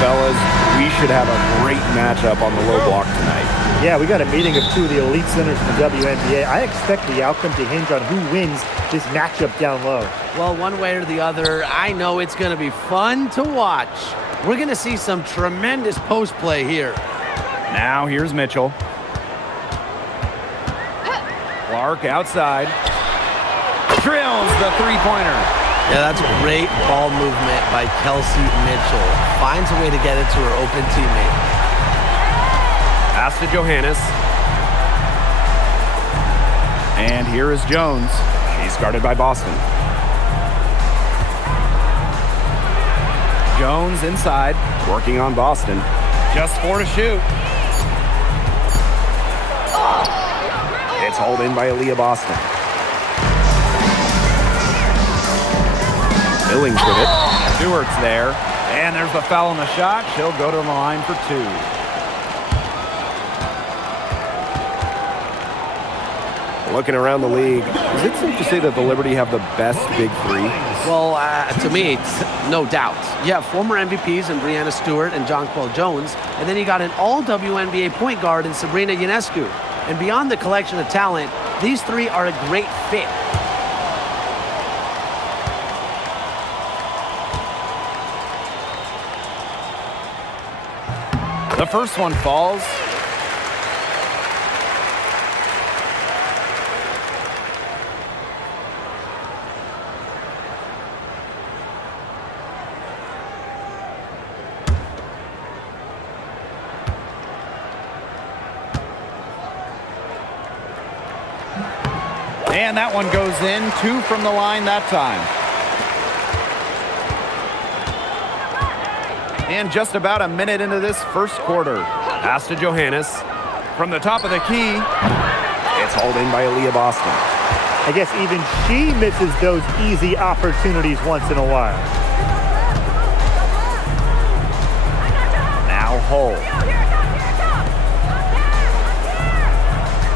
Fellas, we should have a great matchup on the low block tonight. Yeah, we got a meeting of two of the elite centers in the WNBA. I expect the outcome to hinge on who wins this matchup down low. Well, one way or the other, I know it's going to be fun to watch. We're going to see some tremendous post play here. Now here's Mitchell. Clark outside. Drills the three-pointer. Yeah, that's great ball movement by Kelsey Mitchell. Finds a way to get it to her open teammate. Pass to Johannes. And here is Jones. She's guarded by Boston. Jones inside, working on Boston. Just 4 to shoot. It's hauled in by Aaliyah Boston. Billings with it. Stewart's there. And there's the foul on the shot. She'll go to the line for 2. Looking around the league, is it safe to say that the Liberty have the best big three? Well, to me, no doubt. You have former MVPs in Breanna Stewart and Jonquel Jones, and then you got an all-WNBA point guard in Sabrina Ionescu. And beyond the collection of talent, these three are a great fit. The first one falls. And that one goes in. 2 from the line that time. And just about a minute into this first quarter. Pass to Johannes. From the top of the key. It's hauled in by Aaliyah Boston. I guess even she misses those easy opportunities once in a while. Now Hull.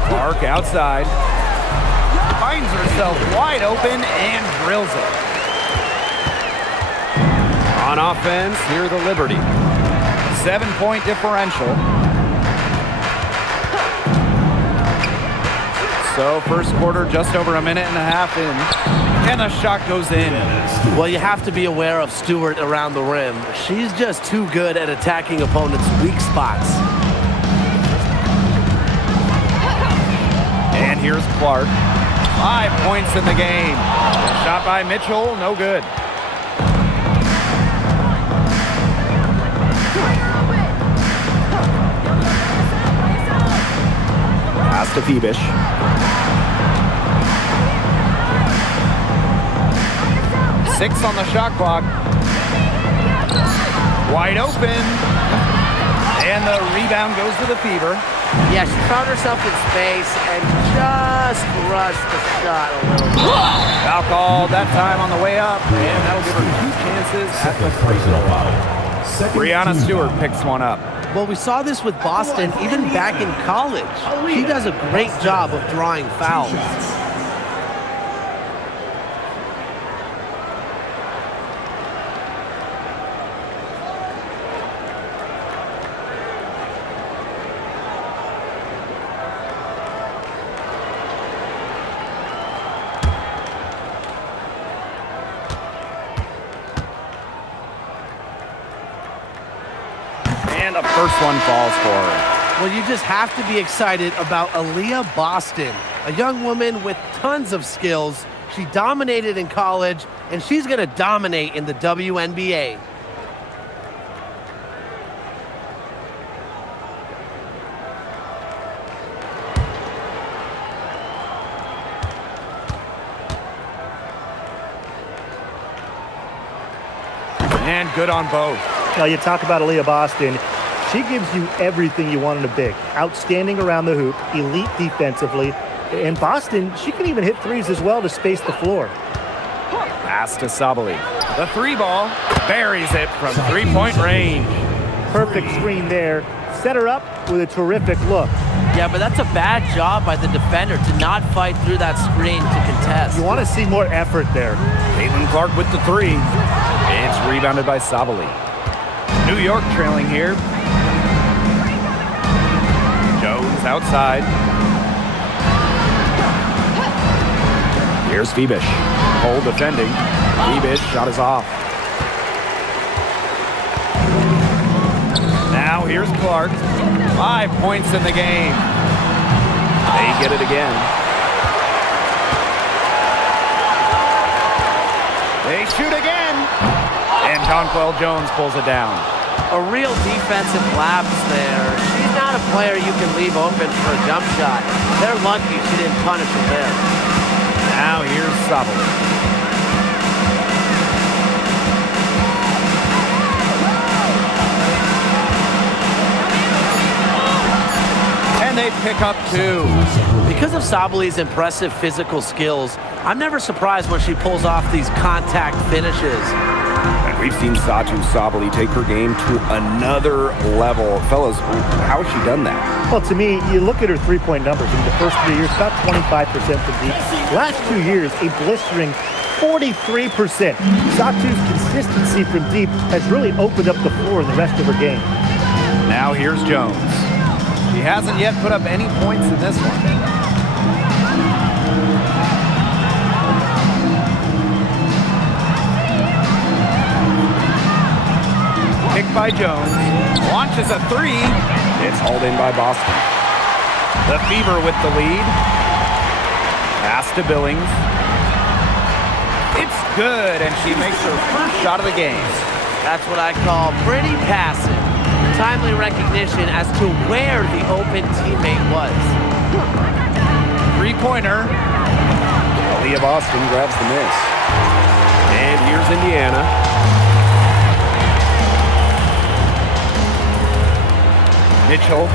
Clark outside. Finds herself wide open and drills it. On offense, here the Liberty. 7-point differential. So first quarter just over a minute and a half in. And the shot goes in. Well, you have to be aware of Stewart around the rim. She's just too good at attacking opponents' weak spots. And here's Clark. 5 points in the game. Shot by Mitchell, no good. Pass to Phoebish. Six on the shot clock. Wide open. And the rebound goes to the Fever. Yeah, she found herself in space and just rushed the shot a little bit. Foul called that time on the way up, and that'll give her 2 chances at the free throw. Breanna Stewart picks one up. Well, we saw this with Boston even back in college. She does a great job of drawing fouls. And the first one falls for her. Well, you just have to be excited about Aaliyah Boston, a young woman with tons of skills. She dominated in college, and she's going to dominate in the WNBA. And good on both. Now, you talk about Aaliyah Boston. She gives you everything you want in a big. Outstanding around the hoop, elite defensively. And Boston, she can even hit threes as well to space the floor. Pass to Sabali. The 3 ball buries it from 3-point range. Perfect screen there. Set her up with a terrific look. Yeah, but that's a bad job by the defender to not fight through that screen to contest. You want to see more effort there. Caitlin Clark with the 3. It's rebounded by Sabali. New New York trailing here. Jones outside. Here's Phoebish. Hole defending. Phoebish shot is off. Now here's Clark. 5 points in the game. They get it again. They shoot again. And Jonquel Jones pulls it down. A real defensive lapse there. She's not a player you can leave open for a jump shot. They're lucky she didn't punish her there. Now here's Sabali. And they pick up 2. Because of Sabali's impressive physical skills, I'm never surprised when she pulls off these contact finishes. And we've seen Satu Sabali take her game to another level. Fellas, how has she done that? Well, to me, you look at her three-point numbers. In the first 3 years, about 25% from deep. Last 2 years, a blistering 43%. Satu's consistency from deep has really opened up the floor in the rest of her game. Now here's Jones. She hasn't yet put up any points in this one. Picked by Jones. Launches a 3. It's hauled in by Boston. The Fever with the lead. Pass to Billings. It's good, and she makes her first shot of the game. That's what I call pretty passive. Timely recognition as to where the open teammate was. 3-pointer. Aaliyah Boston grabs the miss. And here's Indiana. Mitchell.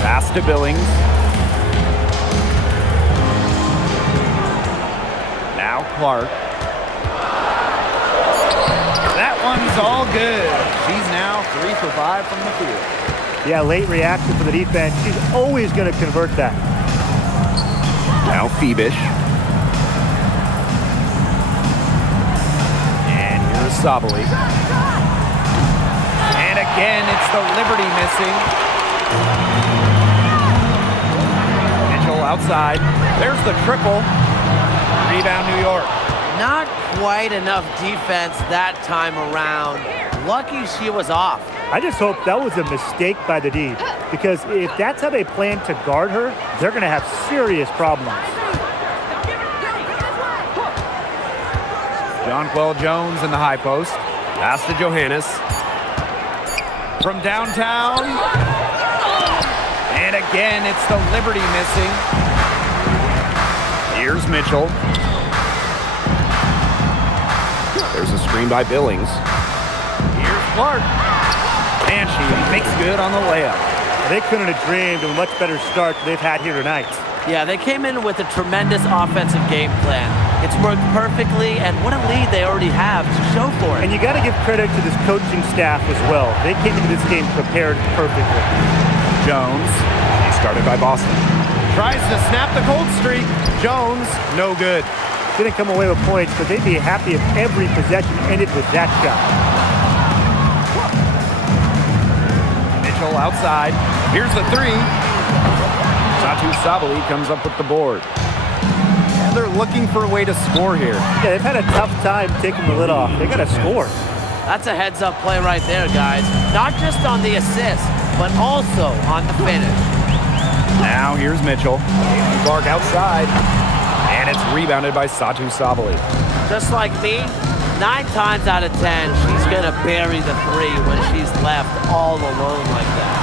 Pass to Billings. Now Clark. That one's all good. She's now 3 for 5 from the field. Yeah, late reaction for the defense. She's always going to convert that. Now Phoebish. And here's Sabali. And again, it's the Liberty missing. Mitchell outside. There's the triple. Rebound New York. Not quite enough defense that time around. Lucky she was off. I just hope that was a mistake by the D, because if that's how they plan to guard her, they're going to have serious problems. Jonquel Jones in the high post. Pass to Johannes. From downtown. And again, it's the Liberty missing. Here's Mitchell. There's a screen by Billings. Here's Clark. And she makes good on the layup. They couldn't have dreamed of a much better start than they've had here tonight. Yeah, they came in with a tremendous offensive game plan. It's worked perfectly, and what a lead they already have to show for it. And you got to give credit to this coaching staff as well. They came into this game prepared perfectly. Jones. He started by Boston. Tries to snap the cold streak. Jones, no good. Didn't come away with points, but they'd be happy if every possession ended with that shot. Mitchell outside. Here's the 3. Satu Sabali comes up with the board. And they're looking for a way to score here. Yeah, they've had a tough time taking the lid off. They got to score. That's a heads-up play right there, guys. Not just on the assist, but also on the finish. Now here's Mitchell. Clark outside. And it's rebounded by Satu Sabali. Just like me, 9 times out of 10, she's going to bury the 3 when she's left all alone like that.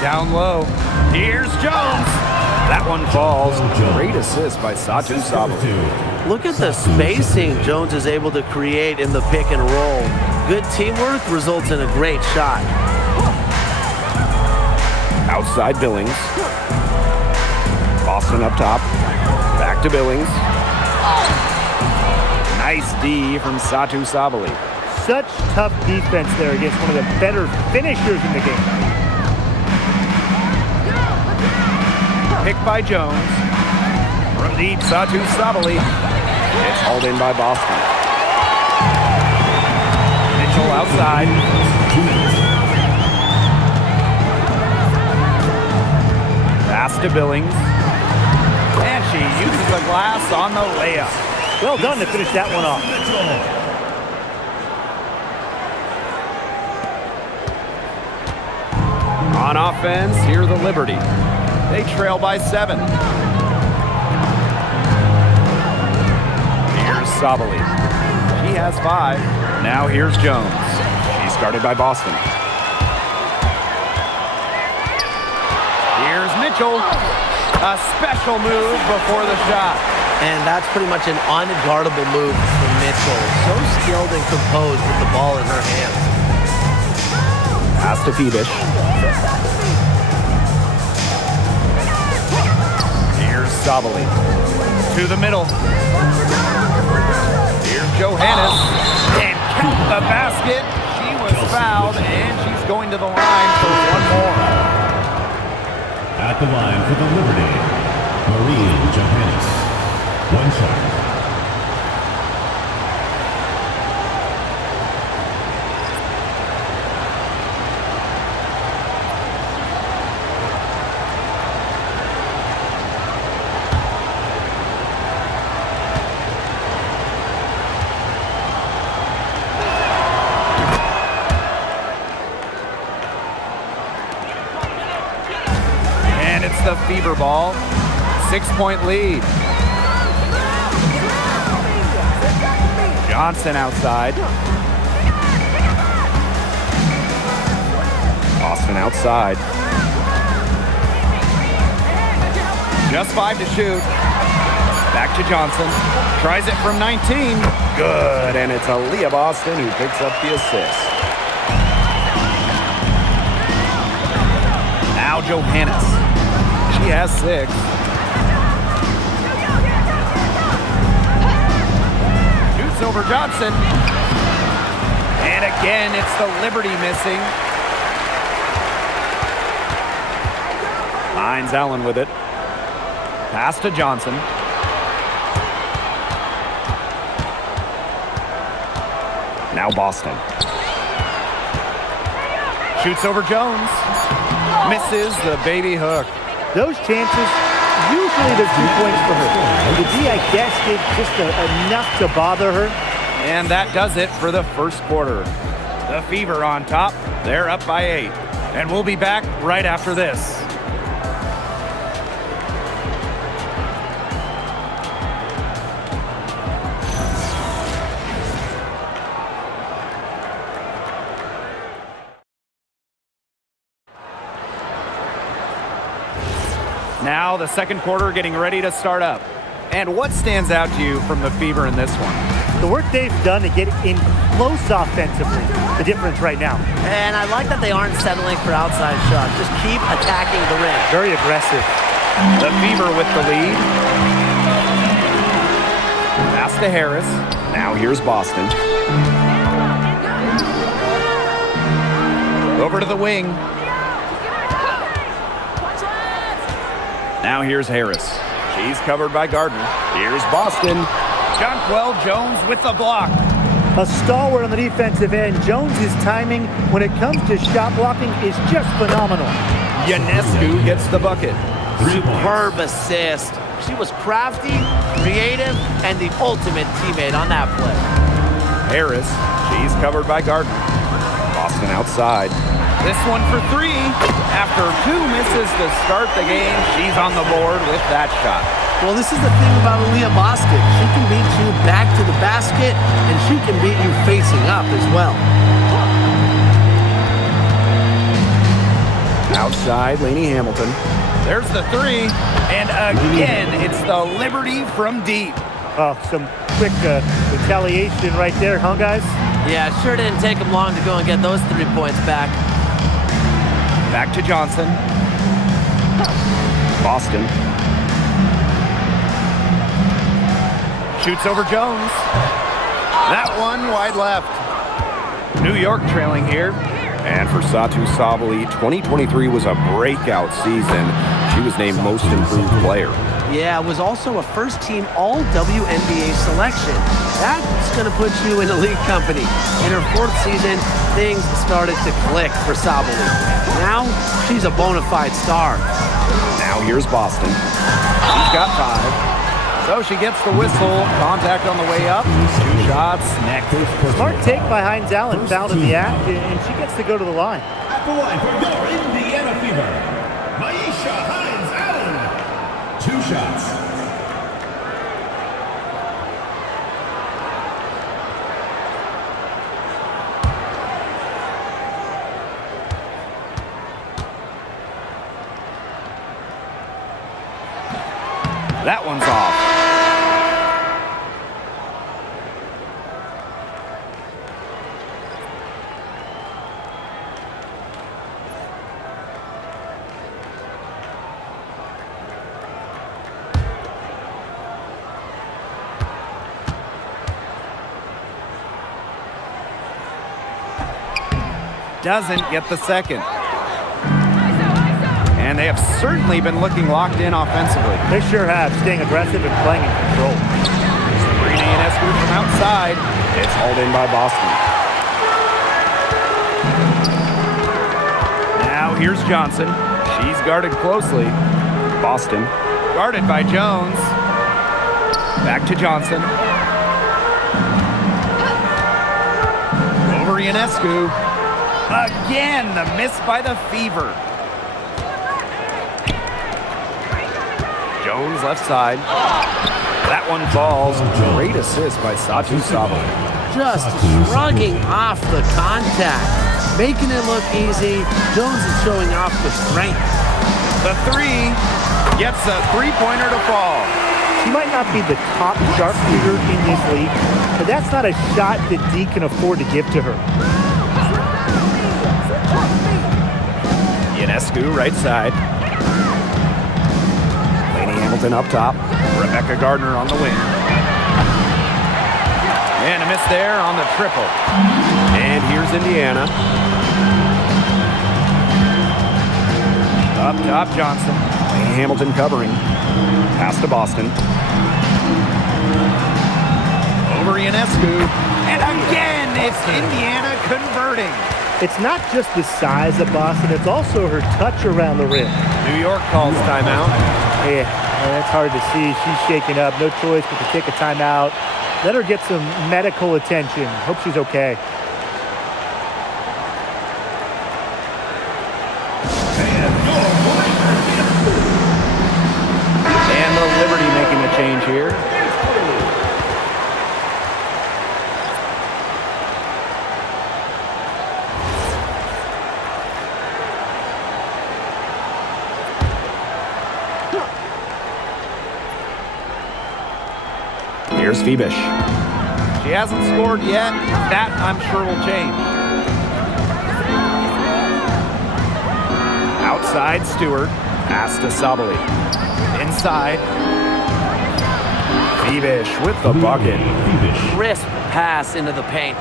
Down low. Here's Jones. That one falls. Great assist by Satu Sabali. Look at the spacing Jones is able to create in the pick and roll. Good teamwork results in a great shot. Outside Billings. Boston up top. Back to Billings. Nice D from Satu Sabali. Such tough defense there against one of the better finishers in the game. Picked by Jones. From deep, Satu Sabali. It's hauled in by Boston. Mitchell outside. Pass to Billings. And she uses the glass on the layup. Well done to finish that one off. On offense, here the Liberty. They trail by 7. Here's Sabali. She has 5. Now here's Jones. She's guarded by Boston. Here's Mitchell. A special move before the shot. And that's pretty much an unguardable move from Mitchell. So skilled and composed with the ball in her hands. Pass to Phoebish. Here's Sabali. To the middle. Here's Johannes. And count the basket. She was fouled, and she's going to the line for one more. At the line for the Liberty, Marie Johannes. One shot. And it's the Fever ball. 6-point lead. Johnson outside. Boston outside. Just 5 to shoot. Back to Johnson. Tries it from 19. Good, and it's Aaliyah Boston who picks up the assist. Now Johannes. She has 6. Shoots over Johnson. And again, it's the Liberty missing. Finds Allen with it. Pass to Johnson. Now Boston. Shoots over Jones. Misses the baby hook. Those chances, usually they're 2 points for her. The D, I guess, did just enough to bother her. And that does it for the first quarter. The Fever on top. They're up by 8. And we'll be back right after this. Now the second quarter getting ready to start up. And what stands out to you from the Fever in this one? The work they've done to get in close offensively, the difference right now. And I like that they aren't settling for outside shots. Just keep attacking the rim. Very aggressive. The Fever with the lead. Pass to Harris. Now here's Boston. Over to the wing. Now here's Harris. She's covered by Gardner. Here's Boston. Jonquel Jones with the block. A stalwart on the defensive end. Jones's timing when it comes to shot blocking is just phenomenal. Ionescu gets the bucket. Superb assist. She was crafty, creative, and the ultimate teammate on that play. Harris. She's covered by Gardner. Boston outside. This one for 3. After 2 misses to start the game, she's on the board with that shot. Well, this is the thing about Aaliyah Boston. She can beat you back to the basket, and she can beat you facing up as well. Outside, Lainey Hamilton. There's the 3. And again, it's the Liberty from deep. Oh, some quick retaliation right there, huh, guys? Yeah, it sure didn't take them long to go and get those 3 points back. Back to Johnson. Boston. Shoots over Jones. That one wide left. New York trailing here. And for Satu Sabali, 2023 was a breakout season. She was named Most Improved Player. Yeah, it was also a first-team All-WNBA selection. That's going to put you in elite company. In her 4th season, things started to click for Sabali. Now, she's a bona fide star. Now here's Boston. She's got 5. So she gets the whistle. Contact on the way up. 2 shots. Next. Smart take by Hines Allen, fouled in the act, and she gets to go to the line. At the line for your Indiana Fever, Maisha Hines Allen. 2 shots. That one's off. Doesn't get the second. And they have certainly been looking locked in offensively. They sure have, staying aggressive and playing in control. Sabrina Ionescu from outside. It's hauled in by Boston. Now here's Johnson. She's guarded closely. Boston guarded by Jones. Back to Johnson. Over Ionescu. Again, the miss by the Fever. Jones left side. That one falls. Great assist by Satu Sabali. Just shrugging off the contact, making it look easy. Jones is showing off the strength. The 3 gets a 3-pointer to fall. She might not be the top sharpshooter in this league, but that's not a shot that D can afford to give to her. Ionescu right side. Hamilton up top. Rebecca Gardner on the wing. And a miss there on the triple. And here's Indiana. Up top, Johnson. Hamilton covering. Pass to Boston. Over Ionescu. And again, it's Indiana converting. It's not just the size of Boston, it's also her touch around the rim. New York calls timeout. Yeah, that's hard to see. She's shaken up. No choice but to take a timeout. Let her get some medical attention. Hope she's okay. And the Liberty making a change here. Here's Febish. She hasn't scored yet. That, I'm sure, will change. Outside, Stewart. Pass to Sabali. Inside. Febish with the bucket. Crisp pass into the paint.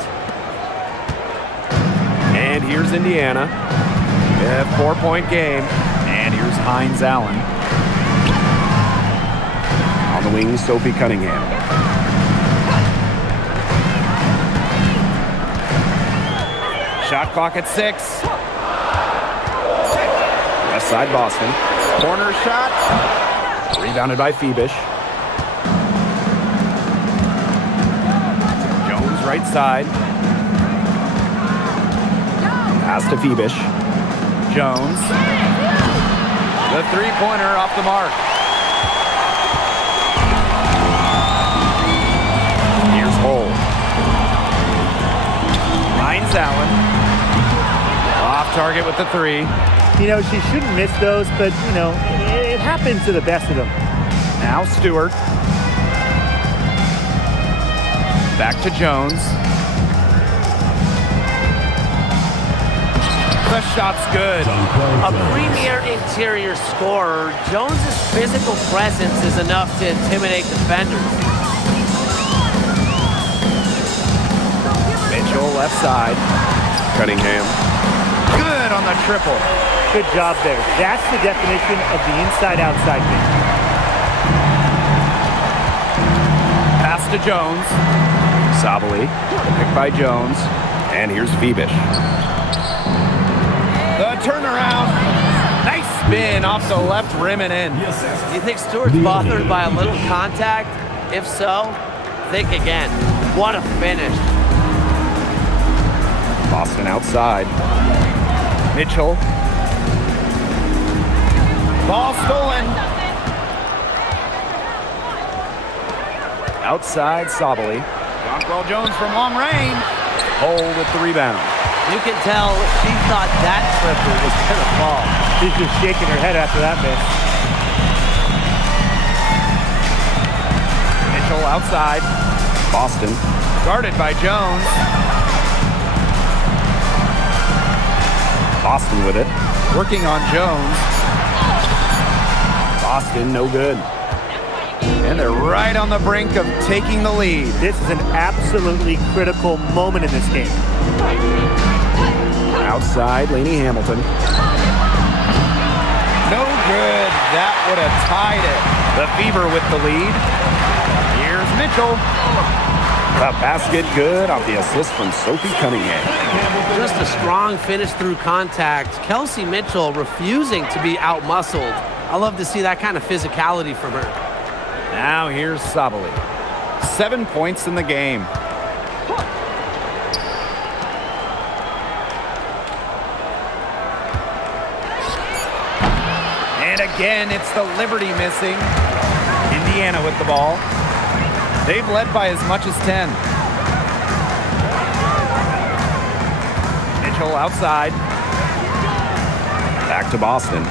And here's Indiana. A 4-point game. And here's Hines Allen. On the wing, Sophie Cunningham. Shot clock at 6. Left side, Boston. Corner shot. Rebounded by Febish. Jones right side. Pass to Febish. Jones. The 3-pointer off the mark. Here's Hull. Hines Allen. Off target with the 3. You know, she shouldn't miss those, but, you know, it happens to the best of them. Now Stewart. Back to Jones. The shot's good. A premier interior scorer, Jones's physical presence is enough to intimidate defenders. Mitchell left side. Cunningham. Good on the triple. Good job there. That's the definition of the inside-outside game. Pass to Jones. Sabali, picked by Jones. And here's Phoebish. The turnaround. Nice spin off the left rim and in. Do you think Stewart's bothered by a little contact? If so, think again. What a finish. Boston outside. Mitchell. Ball stolen. Outside Sabali. Jonquel Jones from long range. Hole with the rebound. You can tell she thought that triple was going to fall. She's just shaking her head after that miss. Mitchell outside. Boston. Guarded by Jones. Boston with it. Working on Jones. Boston, no good. And they're right on the brink of taking the lead. This is an absolutely critical moment in this game. Outside, Lainey Hamilton. No good. That would have tied it. The Fever with the lead. Here's Mitchell. The basket good off the assist from Sophie Cunningham. Just a strong finish through contact. Kelsey Mitchell refusing to be outmuscled. I love to see that kind of physicality from her. Now here's Sabali. 7 points in the game. And again, it's the Liberty missing. Indiana with the ball. They've led by as much as 10. Mitchell outside. Back to Boston.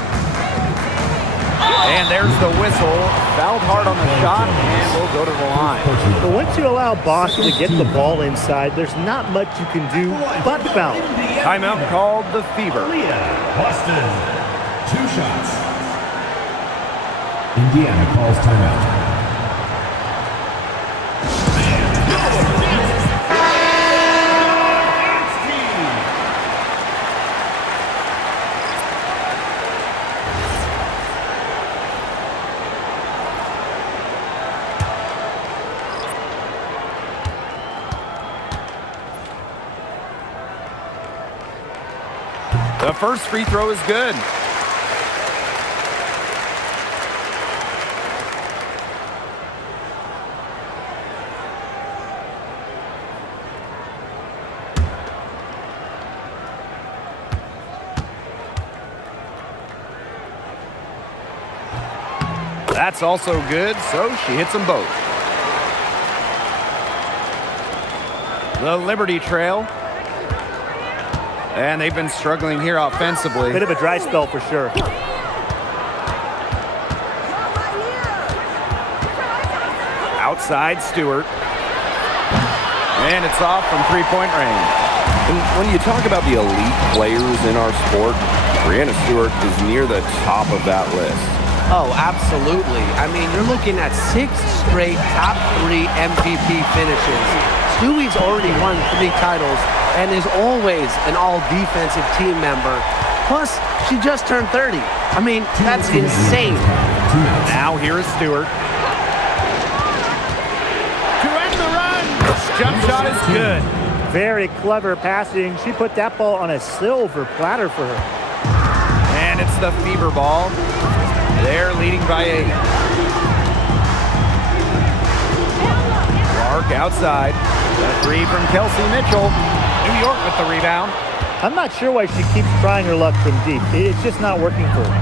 And there's the whistle. Fouled hard on the shot, and we'll go to the line. But once you allow Boston to get the ball inside, there's not much you can do but foul. Timeout called the Fever. Boston, 2 shots. Indiana calls timeout. The first free throw is good. That's also good, so she hits them both. The Liberty trail. And they've been struggling here offensively. Bit of a dry spell for sure. Outside Stewart. And it's off from three-point range. And when you talk about the elite players in our sport, Breanna Stewart is near the top of that list. Oh, absolutely. I mean, you're looking at 6 straight top 3 MVP finishes. Stewie's already won 3 titles and is always an all-defensive team member. Plus, she just turned 30. I mean, that's insane. Now here's Stewart. To end the run. Jump shot is good. Very clever passing. She put that ball on a silver platter for her. And it's the Fever ball. They're leading by 8. Clark outside. The 3 from Kelsey Mitchell. New York with the rebound. I'm not sure why she keeps trying her luck from deep. It's just not working for her.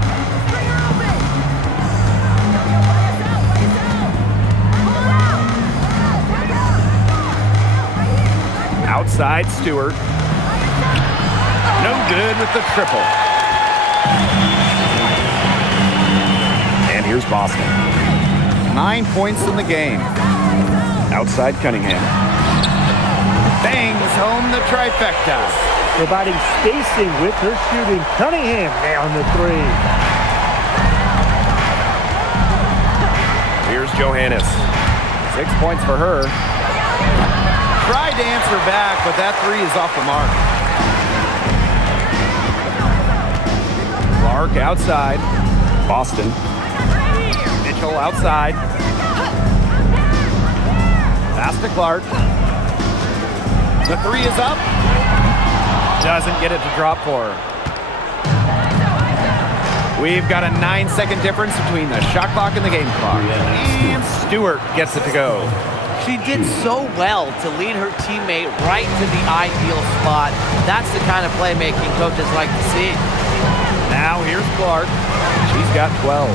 Outside Stewart. No good with the triple. And here's Boston. 9 points in the game. Outside Cunningham. Bangs home the trifecta. Providing spacing with her shooting. Cunningham down the 3. Here's Johannes. 6 points for her. Tried to answer back, but that 3 is off the mark. Clark outside. Boston. Mitchell outside. Pass to Clark. The three is up. Doesn't get it to drop for her. We've got a 9-second difference between the shot clock and the game clock. And Stewart gets it to go. She did so well to lead her teammate right to the ideal spot. That's the kind of playmaking coaches like to see. Now here's Clark. She's got 12.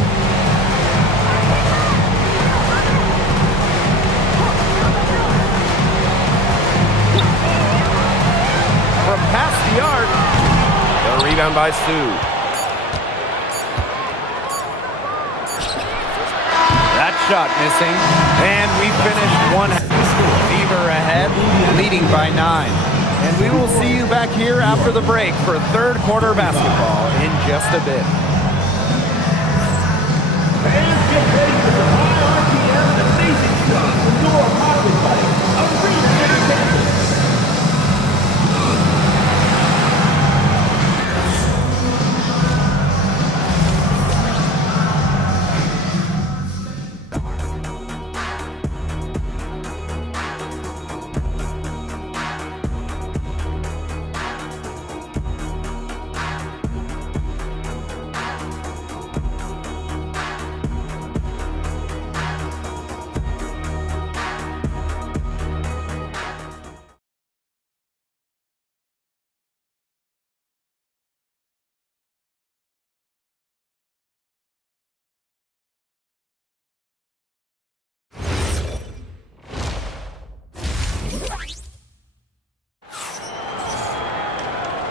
From past the arc, the rebound by Sue. That shot missing, and we finished one. Fever ahead, leading by 9. And we will see you back here after the break for third quarter basketball in just a bit. Fans, get ready for the high RPM and amazing stuff from your pocket bike. Arena Entertainment.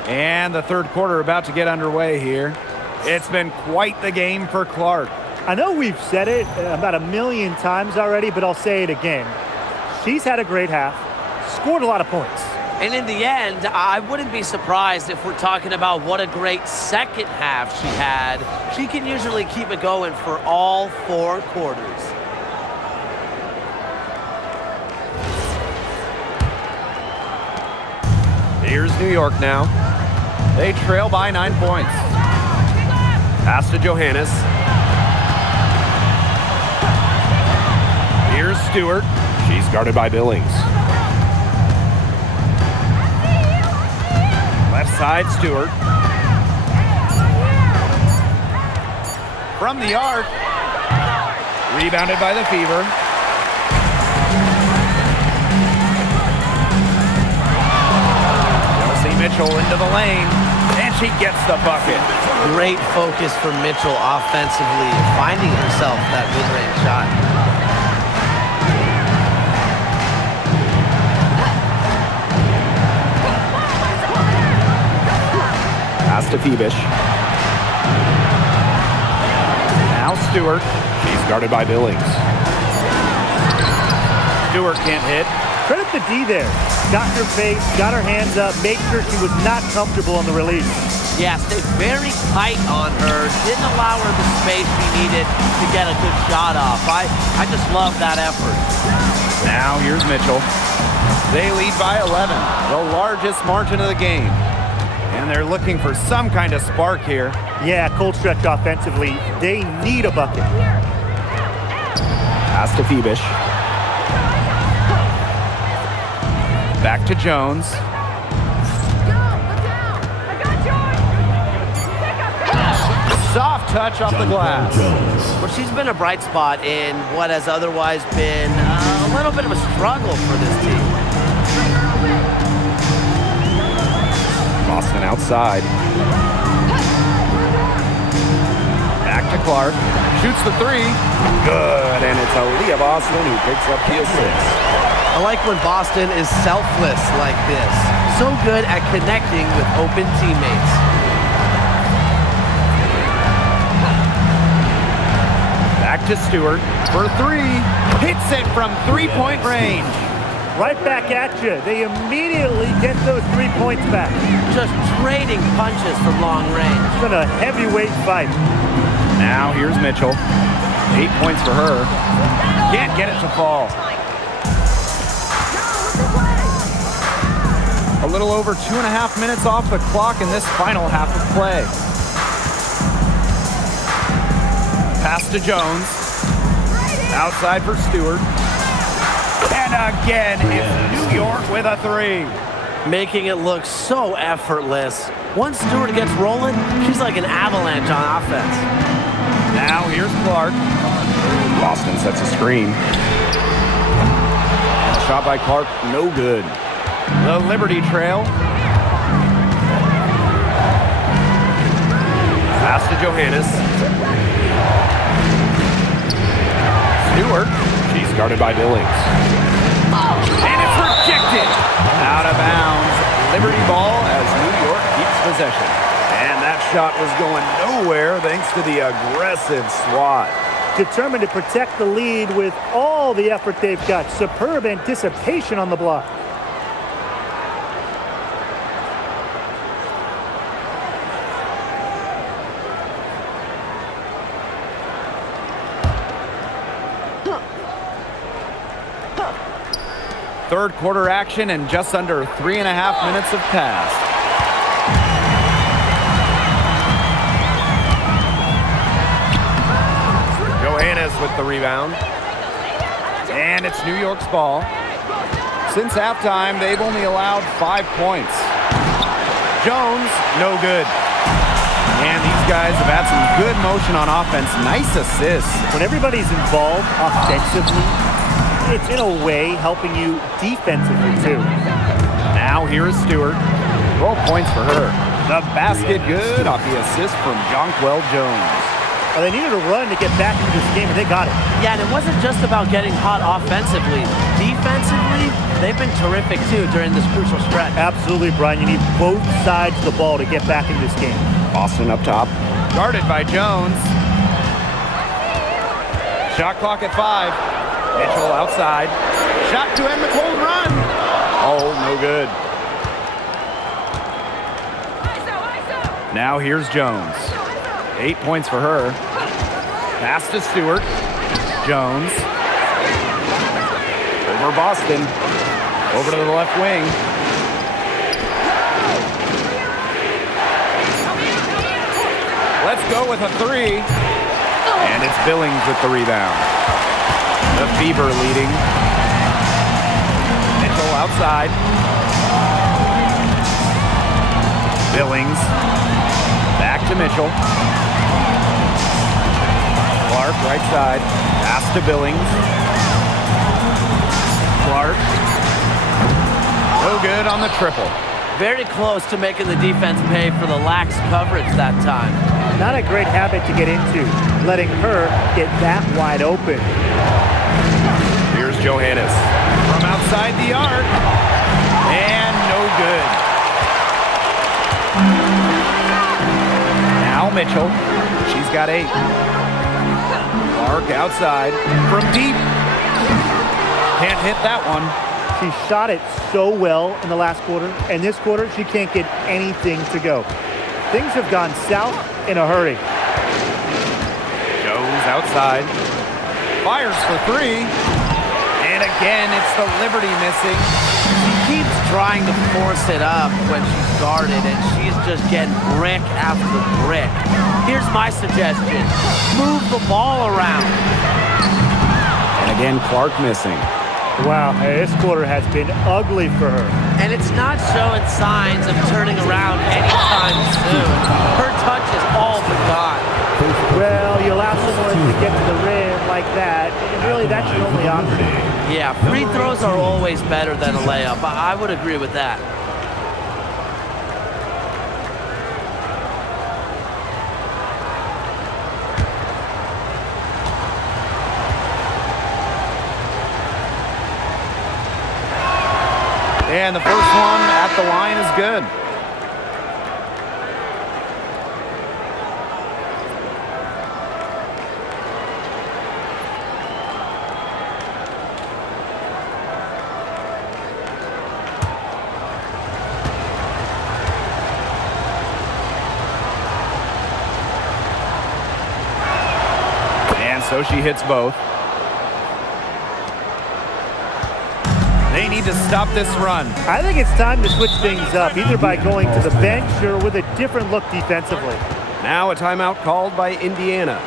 And the third quarter about to get underway here. It's been quite the game for Clark. I know we've said it about a million times already, but I'll say it again. She's had a great half, scored a lot of points. And in the end, I wouldn't be surprised if we're talking about what a great second half she had. She can usually keep it going for all 4 quarters. Here's New York now. They trail by 9 points. Pass to Johannes. Here's Stewart. She's guarded by Billings. Left side, Stewart. From the arc. Rebounded by the Fever. Mitchell into the lane, and she gets the bucket. Great focus for Mitchell offensively, finding herself that mid-range shot. Pass to Phoebish. Now Stewart. She's guarded by Billings. Stewart can't hit. Credit the D there. Got her face, got her hands up, made sure she was not comfortable on the release. Yeah, stayed very tight on her. Didn't allow her the space she needed to get a good shot off. I just love that effort. Now here's Mitchell. They lead by 11, the largest margin of the game. And they're looking for some kind of spark here. Yeah, cold stretch offensively. They need a bucket. Pass to Phoebish. Back to Jones. Soft touch off the glass. Well, she's been a bright spot in what has otherwise been a little bit of a struggle for this team. Boston outside. Back to Clark. Shoots the 3. Good, and it's Aaliyah Boston who picks up the assist. I like when Boston is selfless like this. So good at connecting with open teammates. Back to Stewart for 3. Hits it from 3-point range. Right back at you. They immediately get those 3 points back. Just trading punches from long range. It's been a heavyweight fight. Now here's Mitchell. 8 points for her. Can't get it to fall. A little over 2.5 minutes off the clock in this final half of play. Pass to Jones. Outside for Stewart. And again, it's New York with a three. Making it look so effortless. Once Stewart gets rolling, she's like an avalanche on offense. Now here's Clark. Boston sets a screen. And a shot by Clark, no good. The Liberty trail. Pass to Johannes. Stewart. She's guarded by Billings. And it's rejected. Out of bounds. Liberty ball as New York keeps possession. And that shot was going nowhere thanks to the aggressive swat. Determined to protect the lead with all the effort they've got. Superb anticipation on the block. Third quarter action and just under 3.5 minutes have passed. Johannes with the rebound. And it's New York's ball. Since halftime, they've only allowed 5 points. Jones, no good. And these guys have had some good motion on offense. Nice assists. When everybody's involved offensively, it's in a way helping you defensively too. Now here is Stewart. 12 points for her. The basket good off the assist from Jonquel Jones. Well, they needed a run to get back into this game, and they got it. Yeah, and it wasn't just about getting hot offensively. Defensively, they've been terrific too during this crucial stretch. Absolutely, Brian. You need both sides of the ball to get back in this game. Boston up top. Guarded by Jones. Shot clock at 5. Mitchell outside. Shot to end the cold run. Oh, no good. Now here's Jones. 8 points for her. Pass to Stewart. Jones. Over Boston. Over to the left wing. Let's go with a three. And it's Billings with the rebound. The Fever leading. Mitchell outside. Billings. Back to Mitchell. Clark right side. Pass to Billings. Clark. No good on the triple. Very close to making the defense pay for the lax coverage that time. Not a great habit to get into, letting her get that wide open. Here's Johannes. From outside the arc. And no good. Now Mitchell. She's got 8. Clark outside. From deep. Can't hit that one. She shot it so well in the last quarter, and this quarter she can't get anything to go. Things have gone south in a hurry. Jones outside. Fires for 3. And again, it's the Liberty missing. She keeps trying to force it up when she's guarded, and she's just getting brick after brick. Here's my suggestion. Move the ball around. And again, Clark missing. Wow, this quarter has been ugly for her. And it's not showing signs of turning around anytime soon. Her touch is all but gone. Well, you allow someone to get to the rim like that, and really that's your only option. Yeah, free throws are always better than a layup. I would agree with that. And the first one at the line is good. And so she hits both. They need to stop this run. I think it's time to switch things up, either by going to the bench or with a different look defensively. Now a timeout called by Indiana.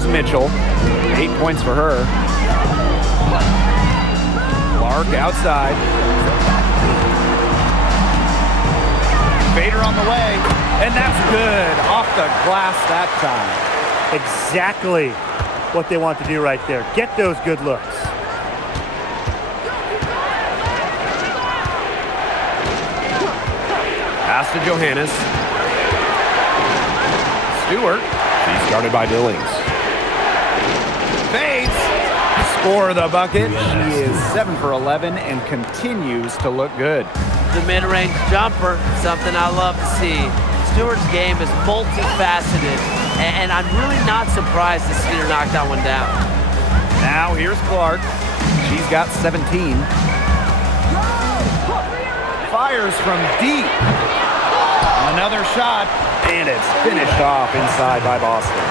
Here's Mitchell. 8 points for her. Clark outside. Vader on the way, and that's good. Off the glass that time. Exactly what they want to do right there. Get those good looks. Pass to Johannes. Stewart. She's guarded by Billings. Fades. Score the bucket. She is 7 for 11 and continues to look good. The mid-range jumper, something I love to see. Stewart's game is multifaceted, and I'm really not surprised to see her knock that one down. Now here's Clark. She's got 17. Fires from deep. Another shot, and it's finished off inside by Boston.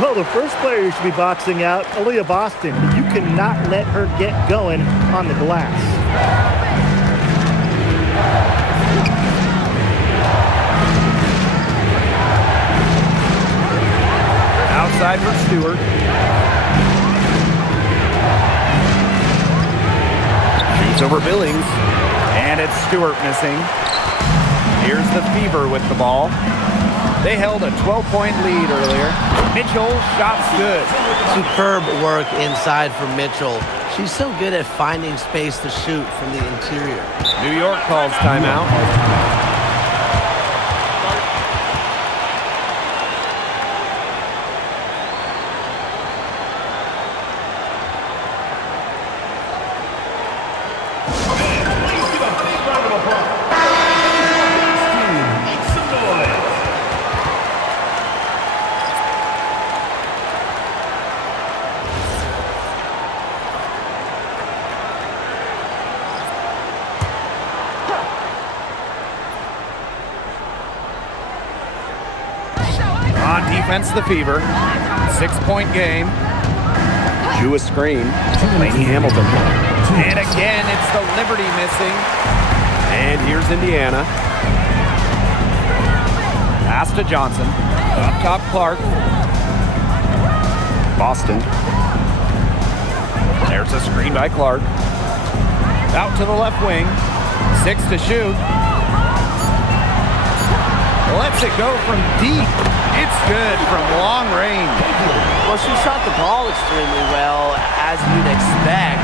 Well, the first player you should be boxing out, Aaliyah Boston. You cannot let her get going on the glass. Outside for Stewart. Shoots over Billings. And it's Stewart missing. Here's the Fever with the ball. They held a 12-point lead earlier. Mitchell, shots good. Superb work inside for Mitchell. She's so good at finding space to shoot from the interior. New York calls timeout. On defense, the Fever. 6-point game. Drew a screen. Laney Hamilton. And again, it's the Liberty missing. And here's Indiana. Pass to Johnson. Up top, Clark. Boston. There's a screen by Clark. Out to the left wing. 6 to shoot. Lets it go from deep. It's good from long range. Well, she shot the ball extremely well, as you'd expect.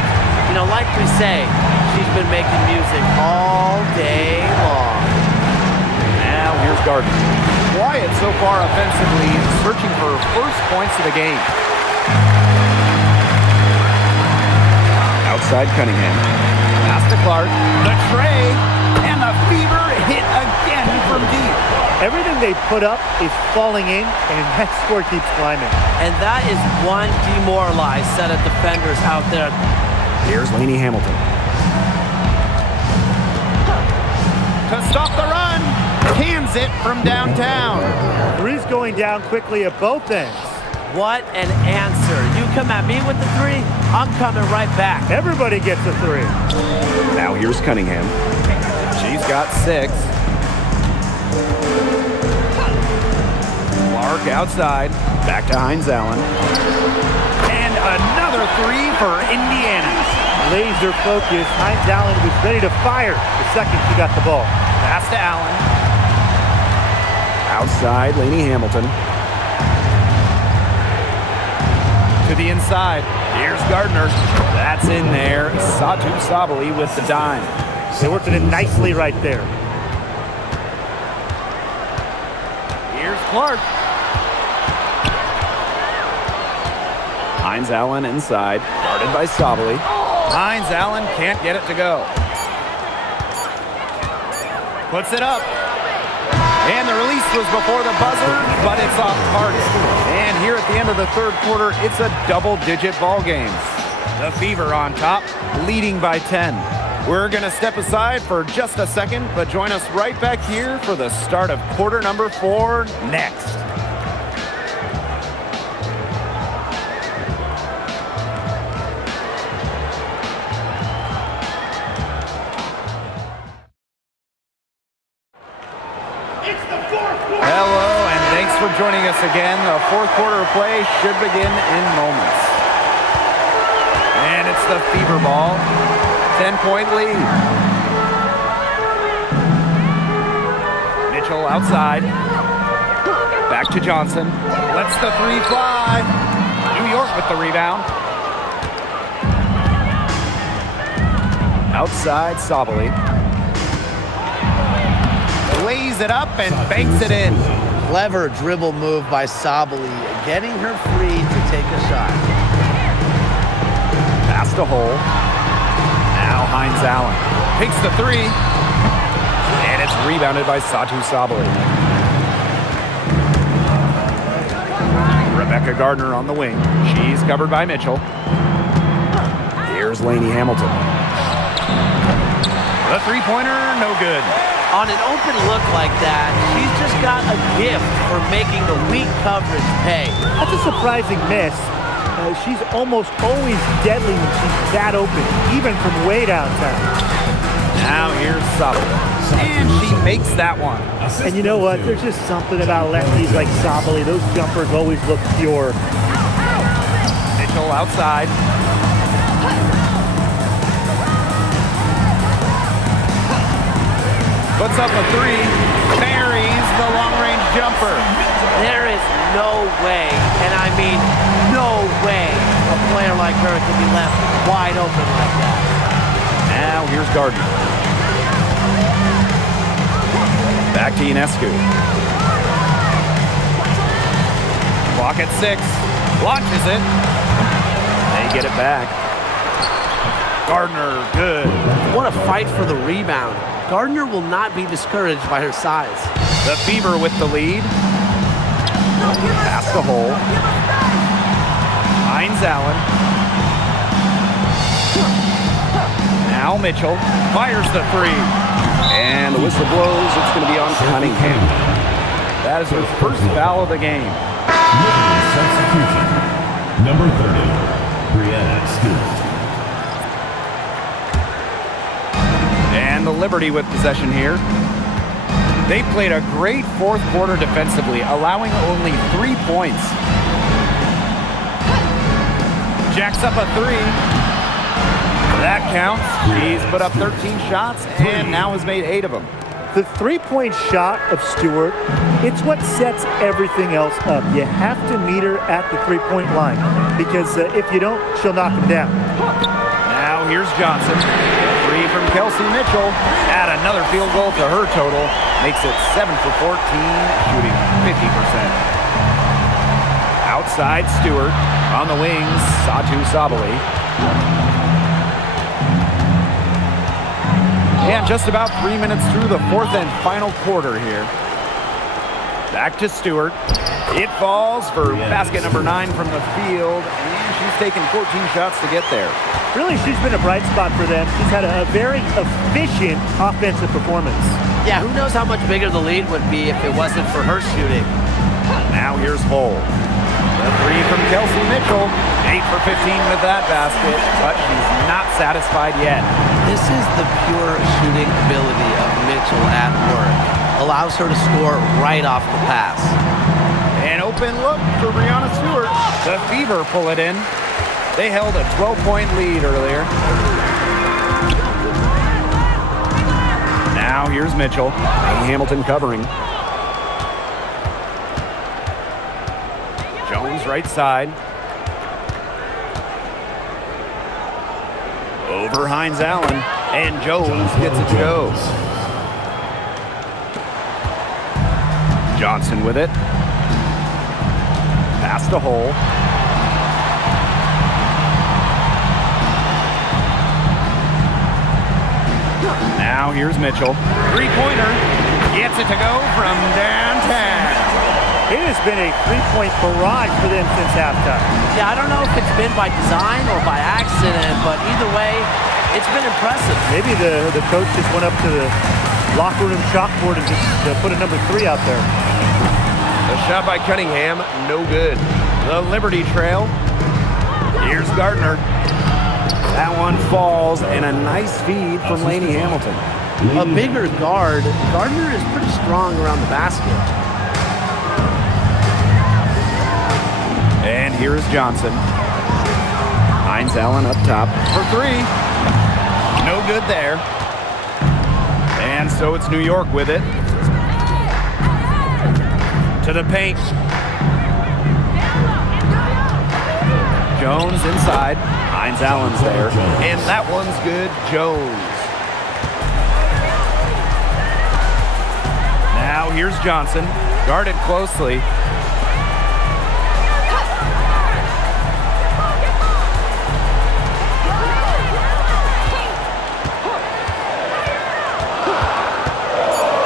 You know, like we say, she's been making music all day long. Now here's Gardner. Quiet so far offensively, searching for first points of the game. Outside Cunningham. Pass to Clark. The tray, and the Fever hit again from deep. Everything they put up is falling in, and that score keeps climbing. And that is one demoralized set of defenders out there. Here's Laney Hamilton. To stop the run, cans it from downtown. Three's going down quickly at both ends. What an answer. You come at me with the three, I'm coming right back. Everybody gets a three. Now here's Cunningham. She's got 6. Clark outside. Back to Hines Allen. And another 3 for Indiana. Laser focus. Hines Allen was ready to fire the second she got the ball. Pass to Allen. Outside Laney Hamilton. To the inside. Here's Gardner. That's in there. Satu Sabali with the dime. They worked it in nicely right there. Here's Clark. Hines Allen inside. Guarded by Sabali. Hines Allen can't get it to go. Puts it up. And the release was before the buzzer, but it's off target. And here at the end of the third quarter, it's a double-digit ball game. The Fever on top, leading by 10. We're going to step aside for just a second, but join us right back here for the start of quarter number 4 next. Hello, and thank Thanks for joining us again. The fourth quarter of play should begin in moments. And it's the Fever ball. 10-point lead. Mitchell outside. Back to Johnson. Lets the three fly. New York with the rebound. Outside, Sabali. Lays it up and banks it in. Clever dribble move by Sabali, getting her free to take a shot. Pass to Hole. Now Hines Allen takes the three. And it's rebounded by Satu Sabali. Rebecca Gardner on the wing. She's covered by Mitchell. Here's Lainey Hamilton. The three-pointer, no good. On an open look like that, she's just got a gift for making the weak coverage pay. That's a surprising miss. She's almost always deadly when she's that open, even from way downtown. Now here's Sabali. And she makes that one. And you know what? There's just something about lefties like Sabali. Those jumpers always look pure. Mitchell outside. Puts up a three. Buries the long-range jumper. There is no way, and I mean no way, a player like her can be left wide open like that. Now here's Gardner. Back to Ionescu. Clock at 6. Launches it. They get it back. Gardner, good. What a fight for the rebound. Gardner will not be discouraged by her size. The Fever with the lead. Pass the Hole. Hines Allen. Now Mitchell fires the three. And the whistle blows. It's going to be on Cunningham. That is her first foul of the game. Liberty substitution. Number 30, Brianna Stewart. And the Liberty with possession here. They played a great fourth quarter defensively, allowing only 3 points. Jacks up a three. That counts. She's put up 13 shots and now has made 8 of them. The three-point shot of Stewart, it's what sets everything else up. You have to meet her at the three-point line because if you don't, she'll knock him down. Now here's Johnson. Free from Kelsey Mitchell. Add another field goal to her total. Makes it 7 for 14, shooting 50%. Outside Stewart. On the wings, Satu Sabali. And just about 3 minutes through the fourth and final quarter here. Back to Stewart. It falls for basket number 9 from the field. And she's taken 14 shots to get there. Really, she's been a bright spot for them. She's had a very efficient offensive performance. Yeah, who knows how much bigger the lead would be if it wasn't for her shooting. Now here's Hole. The three from Kelsey Mitchell. 8 for 15 with that basket, but she's not satisfied yet. This is the pure shooting ability of Mitchell at work. Allows her to score right off the pass. An open look for Brianna Stewart. The Fever pull it in. They held a 12-point lead earlier. Now here's Mitchell. Hamilton covering. Jones right side. Over Hines Allen. And Jones gets it to go. Johnson with it. Pass to Hole. Now here's Mitchell. Three-pointer. Gets it to go from downtown. It has been a three-point barrage for them since halftime. Yeah, I don't know if it's been by design or by accident, but either way, it's been impressive. Maybe the coach just went up to the locker room chalkboard and just put a number 3 out there. A shot by Cunningham, no good. The Liberty trail. Here's Gardner. That one falls, and a nice feed from Lainey Hamilton. A bigger guard. Gardner is pretty strong around the basket. And here is Johnson. Hines Allen up top for three. No good there. And so it's New York with it. To the paint. Jones inside. Hines Allen's there. And that one's good. Jones. Now here's Johnson. Guarded closely.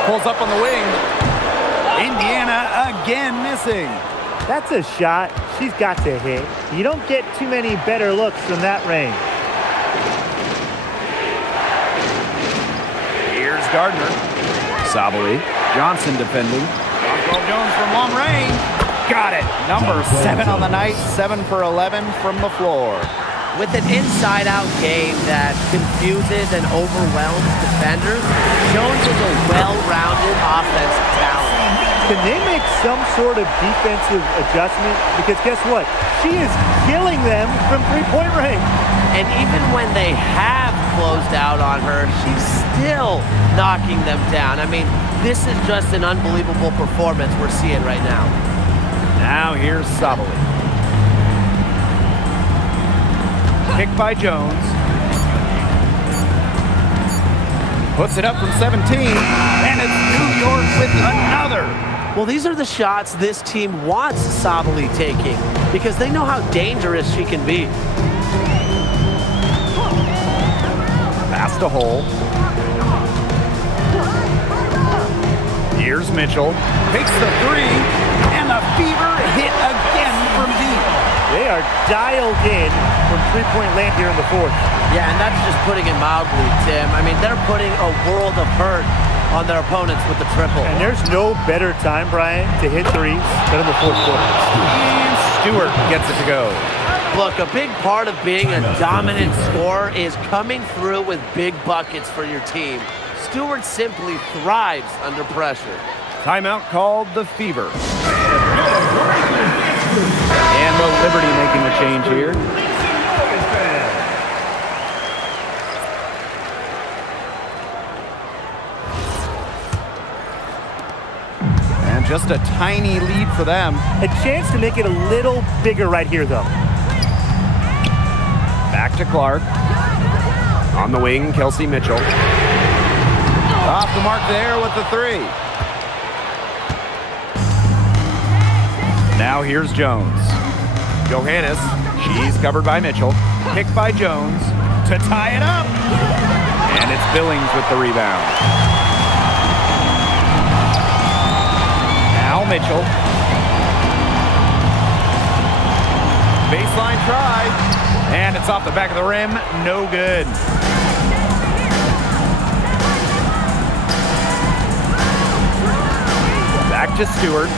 Pulls up on the wing. Indiana again missing. That's a shot she's got to hit. You don't get too many better looks from that range. Here's Gardner. Sabally. Johnson defending. Jonquel Jones from long range. Got it. Number 7 on the night. 7 for 11 from the floor. With an inside-out game that confuses and overwhelms defenders, Jones is a well-rounded offensive talent. Can they make some sort of defensive adjustment? Because guess what? She is killing them from three-point range. And even when they have closed out on her, she's still knocking them down. I mean, this is just an unbelievable performance we're seeing right now. Now here's Sabally. Kicked by Jones. Puts it up from 17. And it's New York with another. Well, these are the shots this team wants Sabally taking because they know how dangerous she can be. Past the hole. Here's Mitchell. Takes the three. And the Fever hit again from deep. They are dialed in from three-point land here in the fourth. Yeah, and that's just putting it mildly, Tim. I mean, they're putting a world of hurt on their opponents with the triple. And there's no better time, Brian, to hit threes than in the fourth quarter. And Stewart gets it to go. Look, a big part of being a dominant scorer is coming through with big buckets for your team. Stewart simply thrives under pressure. Timeout called the Fever. And the Liberty making a change here. And just a tiny lead for them. A chance to make it a little bigger right here, though. Back to Clark. On the wing, Kelsey Mitchell. Off the mark there with the three. Now here's Jones. Johannes, she's covered by Mitchell. Kicked by Jones to tie it up. And it's Billings with the rebound. Now Mitchell. Baseline try. And it's off the back of the rim. No good. Back to Stewart.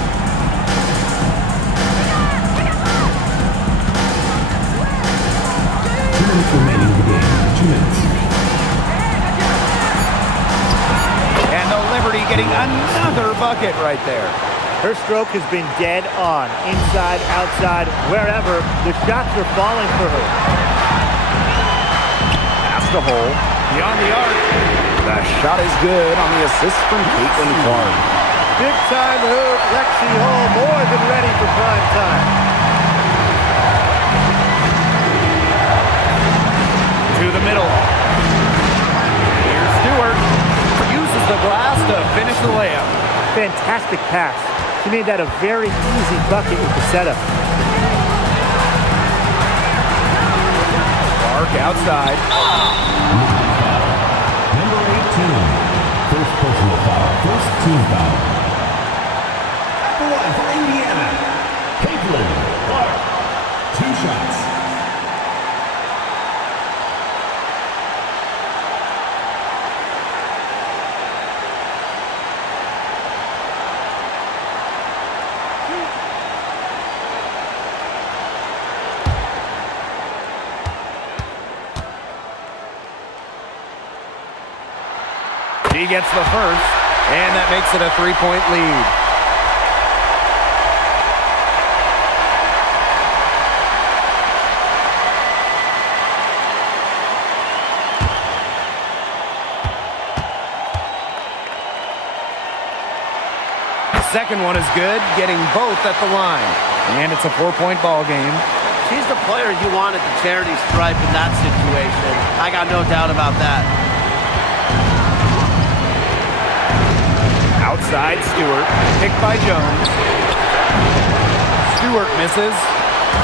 2 minutes remaining in the game. 2 minutes. And the Liberty getting another bucket right there. Her stroke has been dead on. Inside, outside, wherever. The shots are falling for her. Past the hole. Beyond the arc. The shot is good on the assist from Caitlin Clark. Big time hoop. Lexi Hall more than ready for prime time. To the middle. Here's Stewart. Uses the glass to finish the layup. Fantastic pass. She made that a very easy bucket with the setup. Clark outside. Number 18. First personal foul. First team foul. At the line for Indiana. Caitlin Clark. 2 shots. He gets the first, and that makes it a 3-point lead. The second one is good, getting both at the line. And it's a 4-point ball game. She's the player you want at the charity stripe in that situation. I got no doubt about that. Outside Stewart, picked by Jones. Stewart misses.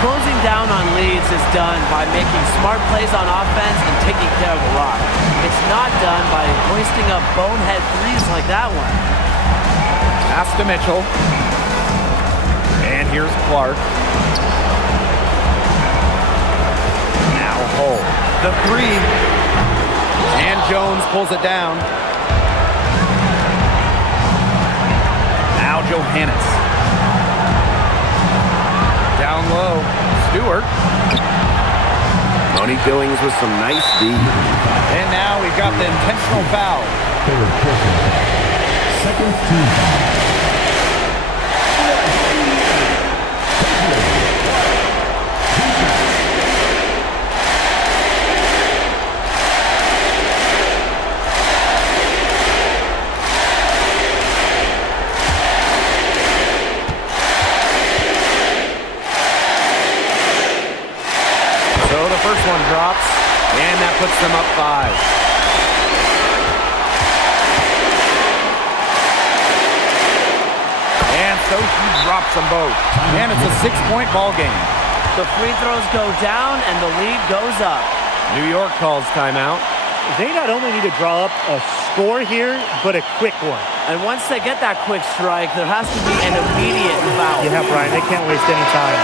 Closing down on leads is done by making smart plays on offense and taking care of the rock. It's not done by hoisting up bonehead threes like that one. Pass to Mitchell. And here's Clark. Now Hull. The three. And Jones pulls it down. Now Johannes. Down low. Stewart. Monique Billings with some nice D. And now we've got the intentional foul. Third personal foul. Second team foul. First one drops, and that puts them up 5. And so she drops them both. And it's a 6-point ball game. The free throws go down, and the lead goes up. New York calls timeout. They not only need to draw up a score here, but a quick one. And once they get that quick strike, there has to be an immediate foul. Yeah, Brian, they can't waste any time.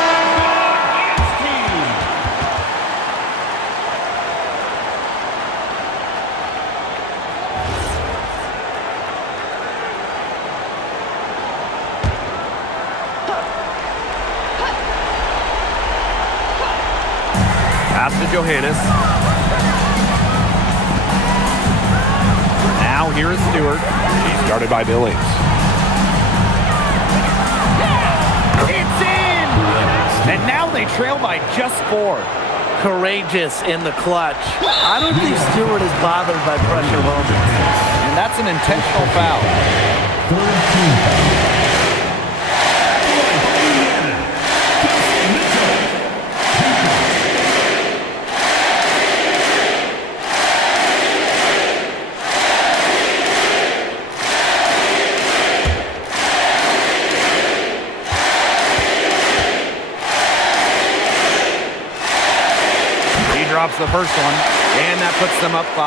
Pass to Johannes. Now here is Stewart. He's guarded by Billings. It's in! And now they trail by just 4. Courageous in the clutch. I don't think Stewart is bothered by pressure moments. And that's an intentional foul. Third team foul. Drops the first one, and that puts them up 5.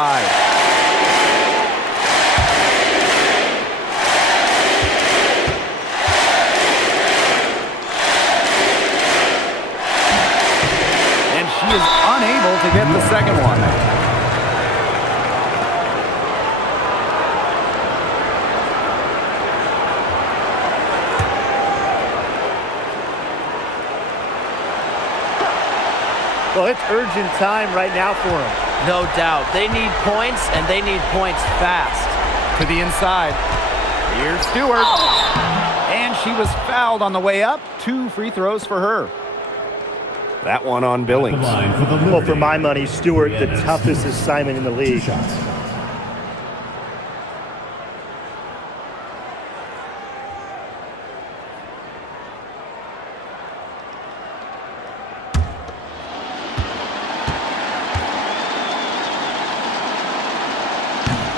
And she is unable to get the second one. Well, it's urgent time right now for them. No doubt. They need points, and they need points fast. To the inside. Here's Stewart. And she was fouled on the way up. 2 free throws for her. That one on Billings. Well, for my money, Stewart, the toughest assignment in the league.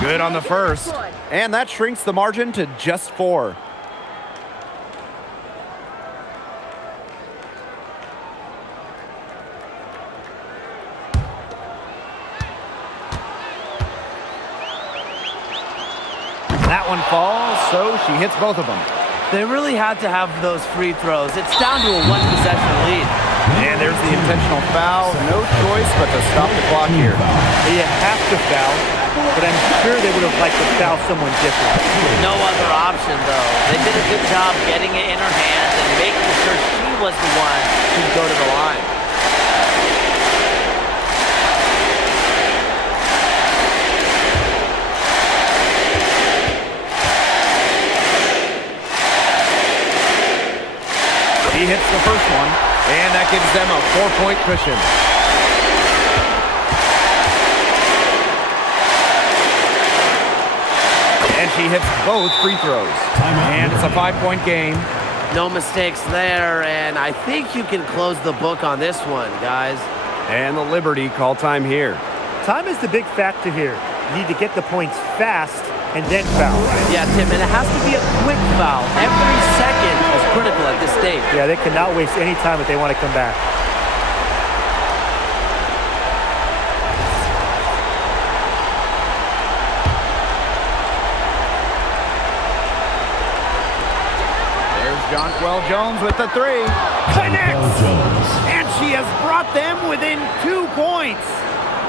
Good on the first. And that shrinks the margin to just 4. That one falls, so she hits both of them. They really had to have those free throws. It's down to a 1-possession lead. And there's the intentional foul. No choice but to stop the clock here. You have to foul, but I'm sure they would have liked to foul someone different. No other option, though. They did a good job getting it in her hands and making sure she was the one to go to the line. He hits the first one, and that gives them a 4-point cushion. And she hits both free throws. And it's a 5-point game. No mistakes there, and I think you can close the book on this one, guys. And the Liberty call time here. Time is the big factor here. You need to get the points fast and then foul. Yeah, Tim, and it has to be a quick foul. Every second is critical at this stage. Yeah, they cannot waste any time if they want to come back. There's Jonquel Jones with the three. Connects! And she has brought them within 2 points.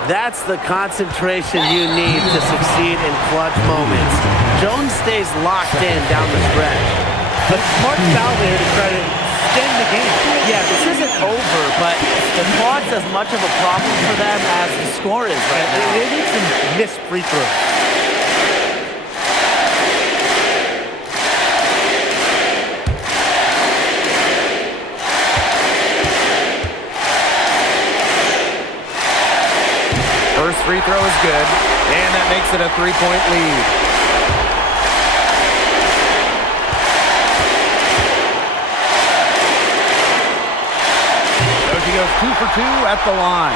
That's the concentration you need to succeed in clutch moments. Jones stays locked in down the stretch. A smart foul there to try to extend the game. Yeah, this isn't over, but the clock's as much of a problem for them as the score is right now. They need some missed free throws. First free throw is good, and that makes it a 3-point lead. So she goes 2 for 2 at the line,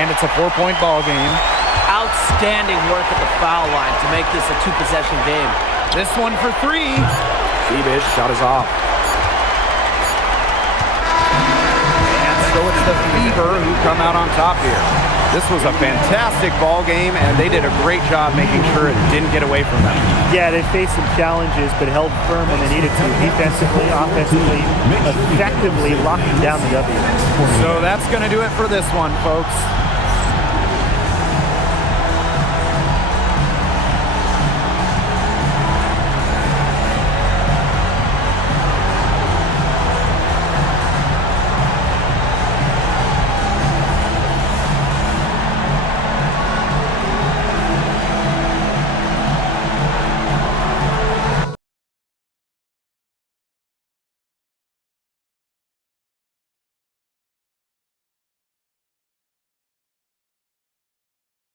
and it's a 4-point ball game. Outstanding work at the foul line to make this a 2-possession game. This one for 3. Phoebish shot is off. And so it's the Fever who come out on top here. This was a fantastic ball game, and they did a great job making sure it didn't get away from them. Yeah, they faced some challenges, but held firm when they needed to. Defensively, offensively, effectively locking down the W. So that's going to do it for this one, folks.